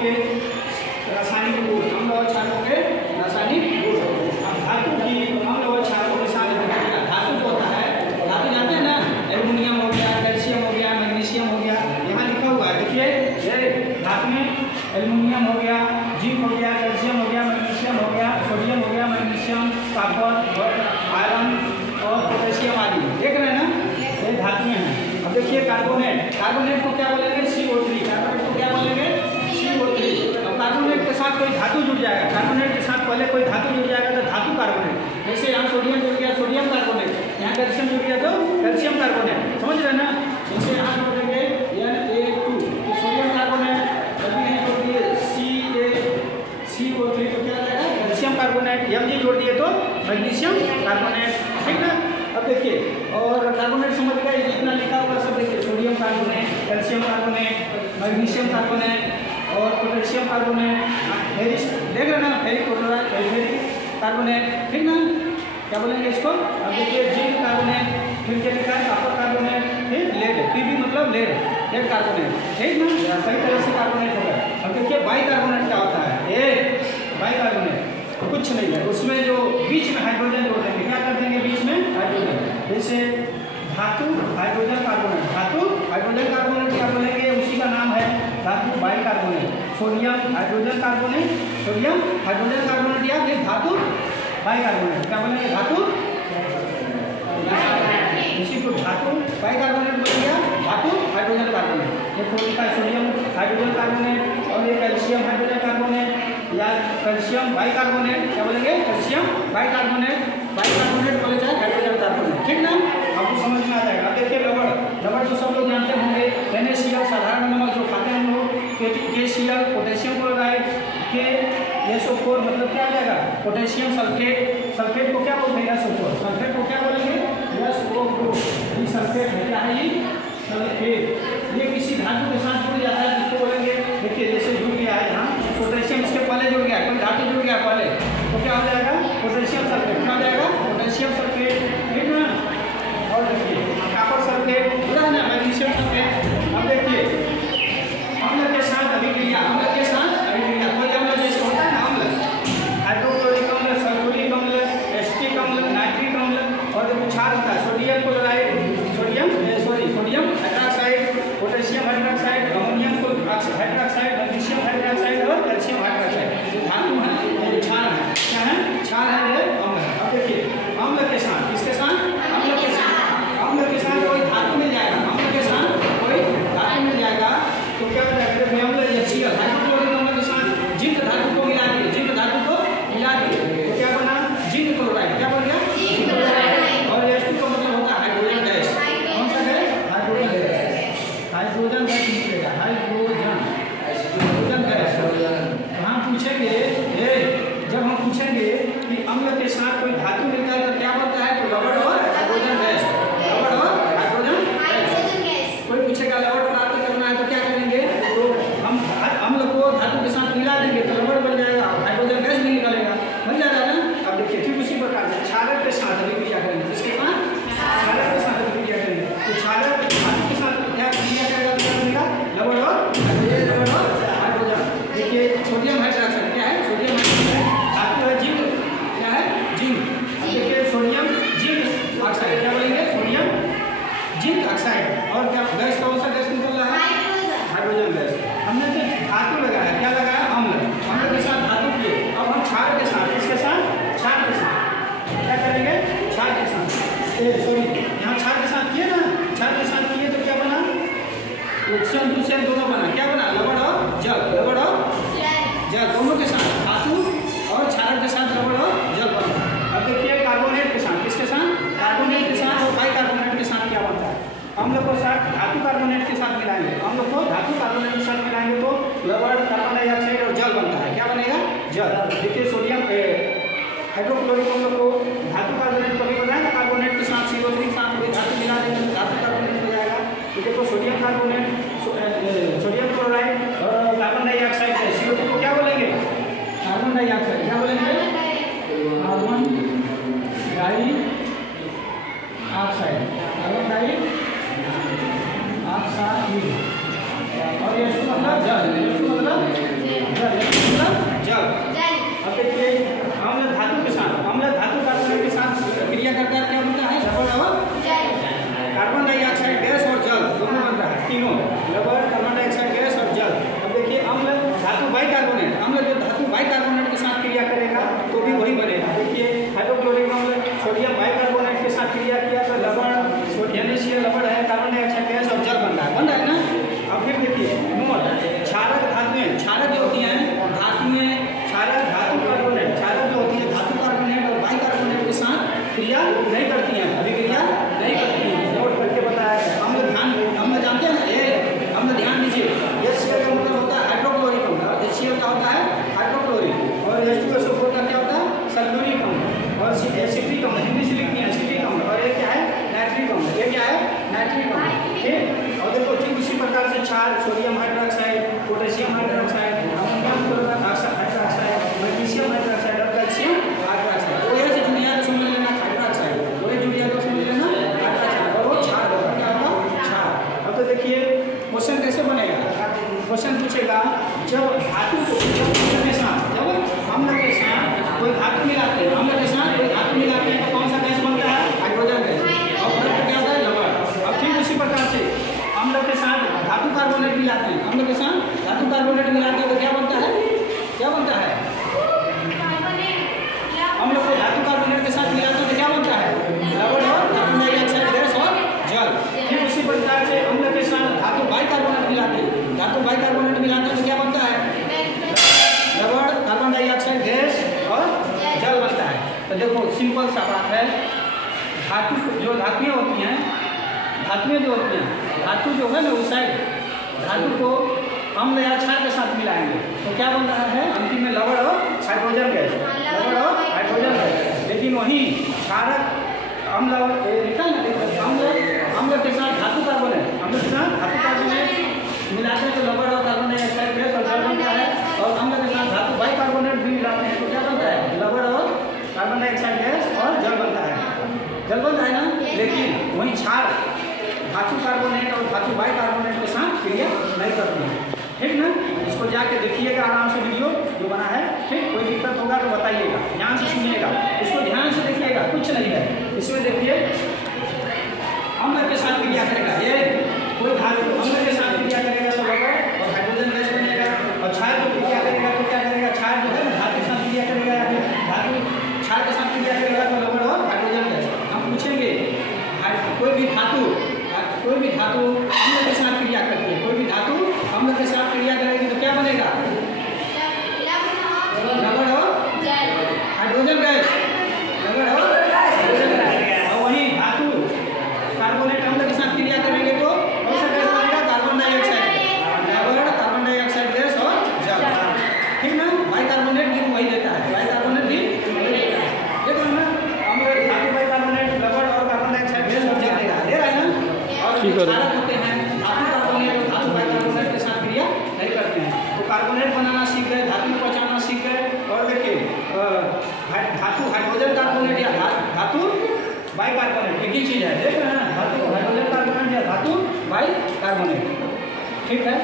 के रासायनिक गुण, अम्ल और क्षारों के रासायनिक गुण। अब धातु की अम्ल और क्षारों के साथ धातु जो होता है, धातु जानते हैं ना, एल्युमिनियम हो गया, कैल्शियम हो गया, मैग्नीशियम हो गया, यहाँ लिखा हुआ है देखिए, धातु में एल्युमिनियम हो गया, जिंक हो गया, कैल्शियम हो गया, मैग्नीशियम हो गया, सोडियम हो गया, मैग्नीशियम, कॉपर, आयरन और पोटेशियम आदि, देख रहे हैं ना, ये धातु में है। अब देखिए कार्बोनेट, कार्बोनेट को क्या बोलेंगे, CO3, कार्बोनेट को क्या बोलेंगे, CO3। अब कार्बोनेट के साथ कोई धातु जुड़ जाएगा, कार्बोनेट के साथ पहले कोई धातु जुड़ जाएगा तो धातु कार्बोनेट, जैसे यहाँ सोडियम जुड़ गया, सोडियम कार्बोनेट, यहाँ कैल्शियम जुड़ गया तो कैल्शियम कार्बोनेट, समझ रहे हैं ना। जैसे यहाँ जोड़ देंगे Na2 तो सोडियम कार्बोनेट, कभी यहाँ जोड़ दिए CO3 तो क्या आ जाएगा, कैल्शियम कार्बोनेट, Mg जोड़ दिए तो मैग्नीशियम कार्बोनेट, ठीक ना। अब देखिए, और कार्बोनेट समझ गए, जितना लिखा हुआ सब देखिए, sodium carbonate, calcium carbonate, magnesium carbonate और पोटेशियम कार्बोनेट, फेरिक, देख रहे ना, फेरिक कार्बोनेट, ठीक ना, क्या बोलेंगे इसको। अब देखिए जिंक कार्बोनेट, फिर क्या लिखा है, कॉपर कार्बोनेट, फिर लेड, Pb मतलब लेड कार्बोनेट, ठीक ना, सही तरह से कार्बोनेट हो गया। अब देखिए बाई कार्बोनेट क्या होता है, बाई कार्बोनेट कुछ नहीं है, उसमें जो बीच में हाइड्रोजन जोड़ देंगे, क्या कर देंगे बीच में हाइड्रोजन, जैसे धातु हाइड्रोजन कार्बोनेट, धातु हाइड्रोजन कार्बोनेट क्या बोलेंगे, उसी का नाम है धातु by carbonate. Sodium hydrogen carbonate, sodium hydrogen carbonate या फिर धातु बाई कार्बोनेट, क्या बोलेंगे, धातु, इसी को धातु बाई कार्बोनेट बोल गया, धातु हाइड्रोजन कार्बोनेट। ये सोडियम हाइड्रोजन कार्बोनेट और ये कैल्शियम हाइड्रोजन कार्बोनेट या कैल्शियम बाई कार्बोनेट, क्या बोलेंगे, कैल्शियम बाई कार्बोनेट बोले चाहे हाइड्रोजन कार्बोनेट, ठीक ना, आपको समझ में आ जाएगा। अब देखिए रबड़, रबड़ तो सब लोग जानते होंगे, NaCl साधारण नमक जो खाते हैं हम लोग, KCl पोटेशियम क्लोराइड, SO4 मतलब क्या आ जाएगा, पोटेशियम सल्फेट, सल्फेट को क्या बोलते हैं, SO4, सल्फेट को क्या बोलेंगे, SO4, ये सल्फेट है, क्या है ये सल्फेट, ये किसी धातु के साथ जुड़ जाता है, जिसको बोलेंगे, देखिए जैसे जुड़ गया है यहाँ पोटेशियम, इसके पहले जुड़ गया, कोई धातु जुड़ गया पहले तो क्या हो जाएगा, पोटेशियम सल्फेट, क्या हो जाएगा, पोटेशियम सल्फेट, ठीक ना। और देखिए कॉपर सल्फेट, पूरा है ना, मैग्नीशियम सल्फेट। अब देखिए अम्ल के साथ अभिक्रिया, अम्ल के साथ अभिक्रिया, कोई अम्ल जैसे होता है ना, अम्ल हाइड्रोक्लोरिक अम्ल, सल्फ्यूरिक अम्ल, एसिटिक अम्ल, नाइट्रिक अम्ल, और देखो क्षार होता है, sodium chloride, sodium hydroxide, potassium hydroxide, ammonium hydroxide, magnesium hydroxide और कैल्शियम हाइड्रोक्साइड, जो धातु है, क्षार है, क्या है, क्षार है, ये अम्ल है। अब देखिए अम्ल के साथ, किसके साथ, अम्ल के साथ कोई धातु मिल जाएगा, अम्ल के साथ कोई धातु मिल जाएगा तो क्या हो जाएगा, अम्ल HCl हाइड्रोक्लोरिक अम्ल के साथ जिंक धातु को मिला दिए, जिंक धातु को मिला दिए तो क्या बना, जिंक क्लोराइड, क्या बन गया, जिंक क्लोराइड। और H2 का मतलब होता है हाइड्रोजन गैस, कौन सा gas, hydrogen gas, hydrogen gas निकलेगा, हाइड्रोजन गैस। हम पूछेंगे, जब हम पूछेंगे कि अम्ल के साथ कोई धातु मिलता है तो क्या बनता है, तो रबड़ और हाइड्रोजन गैस, रबड़ और हाइड्रोजन गैस। कोई पूछेगा रबड़ प्राप्त करना है तो क्या करेंगे, तो हम अम्ल को धातु के साथ मिला देंगे तो रबड़ बन जाएगा, हाइड्रोजन गैस भी निकलेगा, बन जाएगा ना। अब देखिए ठीक उसी प्रकार से क्षारक के साथ अभिक्रिया करेंगे, इसके साथ क्षारक के साथ अभिक्रिया करेंगे तो क्षारक धातु के साथ क्या क्रिया करेगा, तो बनेगा रबड़ और हाइड्रोजन। देखिए सोडियम हाइड्रोक्साइड क्या है, सोडियम हाइड्रोक्साइड धातु है, जिंक क्या है, जिंक। देखिए सोडियम जिंक ऑक्साइड, क्या बोलेंगे, सोडियम जिंक ऑक्साइड। और क्या गैस, कौन सा गैस निकल रहा है, हाइड्रोजन गैस। हमने तो धातु लगाया, क्या लगाया, अम्ल, अम्ल के साथ धातु किए। अब हम क्षार के साथ, इसके साथ क्षार के साथ क्या करेंगे, क्षार के साथ, सॉरी यहाँ क्षार के साथ किए ना, क्षार के साथ किए तो क्या बना, CO2 दोनों बना, क्या बना, लवण और जल, लवण और जल दोनों के साथ, धातु और क्षारक के साथ लवण और जल बनता है। अब देखिए कार्बोनेट के साथ, किसके साथ, कार्बोनेट के साथ और बाई कार्बोनेट के साथ क्या बनता है, अम्ल को साथ धातु कार्बोनेट के साथ मिलाएंगे, अम्ल को धातु कार्बोनेट के साथ मिलाएंगे तो लवण, कार्बन डाइऑक्साइड और जल बनता है, क्या बनेगा, जल। देखिए सोडियम हाइड्रोक्लोरिक अम्ल को धातु कार्बोनेट कभी बनाएगा, कार्बोनेट के साथ CO3 के साथ कोई धातु मिला देंगे तो धातु कार्बोनेट हो जाएगा। तो देखो सोडियम कार्बोनेट, सोडियम क्लोराइड और कार्बन डाइऑक्साइड है, CO2 को क्या बोलेंगे, कार्बन डाइऑक्साइड, क्या बोलेंगे, कार्बन डाइऑक्साइड, कार्बन डाइऑक्साइड। और ये मतलब जल, मतलब क्वेश्चन पूछेगा जब धातु को अम्ल के साथ कोई धातु मिलाते हैं, अम्ल के साथ कोई धातु मिलाते हैं तो कौन सा गैस बनता है? Hydrogen gas. और प्रश्न क्या होता है? लवण। अब ठीक उसी प्रकार से अम्ल के साथ धातु कार्बोनेट मिलाते हैं, अम्ल के साथ धातु कार्बोनेट मिलाते हैं तो क्या बनता है? क्या बनता है? अम्ल को धातु कार्बोनेट के साथ मिलाते हैं तो क्या बनता है? लवण और कार्बन डाइऑक्साइड गैस और जल। ठीक उसी प्रकार से अम्ल के साथ धातु बाइकार्बोनेट मिलाते हैं, धातु बाइकार्बोनेट मिलाते हैं तो क्या बनता है? लवण, कार्बन डाइऑक्साइड गैस और जल बनता है। तो देखो सिंपल सा बात है, धातु जो धातुएं होती हैं, धातुएं जो होती हैं, धातु जो है ना उस साइड धातु को अम्ल या क्षार के साथ मिलाएंगे तो क्या बन रहा है? अंतिम में लवण और हाइड्रोजन गैस, लवण और हाइड्रोजन गैस। लेकिन वहीं क्षारक अम्ल लिखा है ना, अम्ल के साथ धातु कार्बोनेट, अम्ल के साथ धातु कार्बोनेट मिलाते हैं तो लवण और कार्बन डाइऑक्साइड गैस और जल बनता है। और अम्ल के साथ धातु बाइकार्बोनेट भी मिलाते हैं तो क्या बनता है? लवण और कार्बन डाइऑक्साइड गैस और जल बनता है, जल बनता है ना। लेकिन वहीं क्षार धातु कार्बोनेट और धातु बाइकार्बोनेट के साथ क्रिया नहीं करती है। ठीक ना? इसको जाके देखिएगा आराम से, वीडियो जो बना है। ठीक, कोई दिक्कत होगा तो बताइएगा, ध्यान से सुनिएगा, इसको ध्यान से देखिएगा, कुछ नहीं है इसमें। देखिए अम्ल के साथ क्रिया करेगा, ये कोई धातु अम्ल के साथ क्रिया करेगा तो लवण और हाइड्रोजन गैस बनेगा। और क्षार को क्रिया करेगा तो क्या करेगा? क्षार जो है ना धातु के साथ क्रिया करेगा, धातु क्षार के साथ क्रिया करेगा तो लवण और हाइड्रोजन गैस। हम पूछेंगे कोई भी धातु अम्ल के साथ क्रिया करती है, कोई भी धातु अम्ल के साथ क्रिया करेगी तो क्या बनेगा? लवण और हाइड्रोजन गैस, लवण और हाइड्रोजन गैस। और वहीं धातु कार्बोनेट अम्ल के साथ क्रिया करेंगे तो कौन सा गैस बनेगा? कार्बन डाइऑक्साइड, लवण, कार्बन डाइऑक्साइड गैस और जल। ठीक ना? बाइकार्बोनेट भी वही देता है, बाइकार्बोनेट भी वही देता है। देखो ना, अम्ल धातु बाइकार्बोनेट, लवण और कार्बन डाइऑक्साइड गैस और जल दे रहा है ना। और क्षारक होते हैं धातु कार्बोनेट और धातु बाइकार्बोनेट के साथ क्रिया नहीं करते हैं। तो कार्बोनेट बनाना सीख गए, धातु पहचानना सीख गए। और देखिए धातु हाइड्रोजन कार्बोनेट या धातु बाइकार्बोनेट एक ही चीज़ है, देख रहे हैं ना, धातु हाइड्रोजन कार्बोनेट या धातु बाइकार्बोनेट। ठीक है।